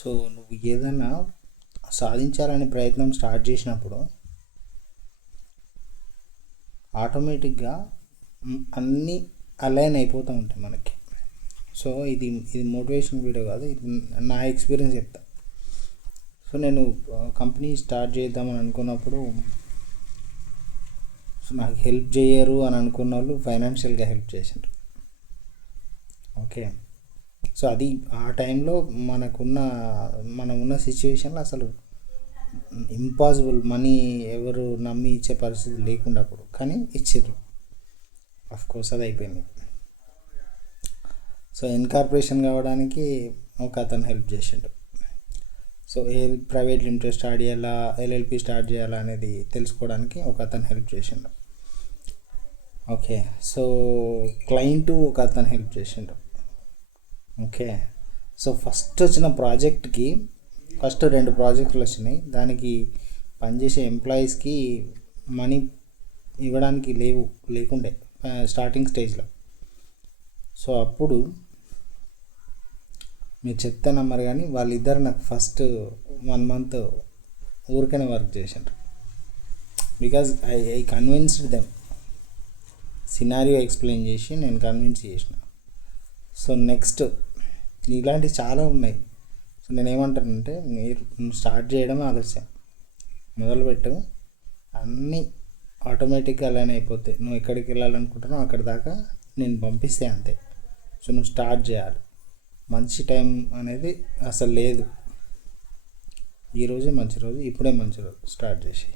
So నువ్వు ఏదైనా సాధించాలనే ప్రయత్నం స్టార్ట్ చేసినప్పుడు ఆటోమేటిక్గా అన్నీ అలైన్ అయిపోతూ ఉంటాయి మనకి. సో ఇది మోటివేషన్ వీడియో కాదు, ఇది నా ఎక్స్పీరియన్స్ చెప్తా. సో నేను కంపెనీ స్టార్ట్ చేద్దామని అనుకున్నప్పుడు సో నాకు హెల్ప్ చేయరు అని అనుకున్న వాళ్ళు ఫైనాన్షియల్గా హెల్ప్ చేశారు. ఓకే, సో అది ఆ టైంలో మనం ఉన్న సిచ్యువేషన్లో అసలు ఇంపాసిబుల్, మనీ ఎవరు నమ్మి ఇచ్చే పరిస్థితి లేకుండా అప్పుడు, కానీ ఇచ్చారు. కోర్స్ అది అయిపోయింది. సో ఇన్కార్పొరేషన్ కావడానికి ఒక అతను హెల్ప్ చేసిండు. సో ప్రైవేట్ లిమిటెడ్ స్టార్ట్ చేయాలా, ఎల్ఎల్పి స్టార్ట్ చేయాలా అనేది తెలుసుకోవడానికి ఒక అతను హెల్ప్ చేసిండు. ఓకే, సో క్లయింట్ ఒక అతను హెల్ప్ చేసిండు. ఓకే, సో ఫస్ట్ వచ్చిన ప్రాజెక్ట్కి ఫస్ట్ 2 ప్రాజెక్టులు వచ్చినాయి. దానికి పనిచేసే ఎంప్లాయీస్కి మనీ ఇవ్వడానికి లేకుండే స్టార్టింగ్ స్టేజ్లో. సో అప్పుడు మీరు చెప్తే నమ్మరు కానీ వాళ్ళిద్దరు నాకు ఫస్ట్ 1 month ఊరికనే వర్క్ చేశారు. Because I convinced them. Scenario explain చేసి నేను కన్విన్స్ చేసిన. సో నెక్స్ట్ ఇలాంటివి చాలా ఉన్నాయి. సో నేనేమంటానంటే, మీరు స్టార్ట్ చేయడమే ఆలస్యం, మొదలుపెట్టు, అన్నీ ఆటోమేటిక్గా అలానే అయిపోతాయి. నువ్వు ఎక్కడికి వెళ్ళాలనుకుంటున్నావు అక్కడి దాకా నేను పంపిస్తే అంతే. సో నువ్వు స్టార్ట్ చేయాలి. మంచి టైం అనేది అసలు లేదు. ఈరోజే మంచి రోజు, ఇప్పుడే మంచి రోజు, స్టార్ట్ చేసి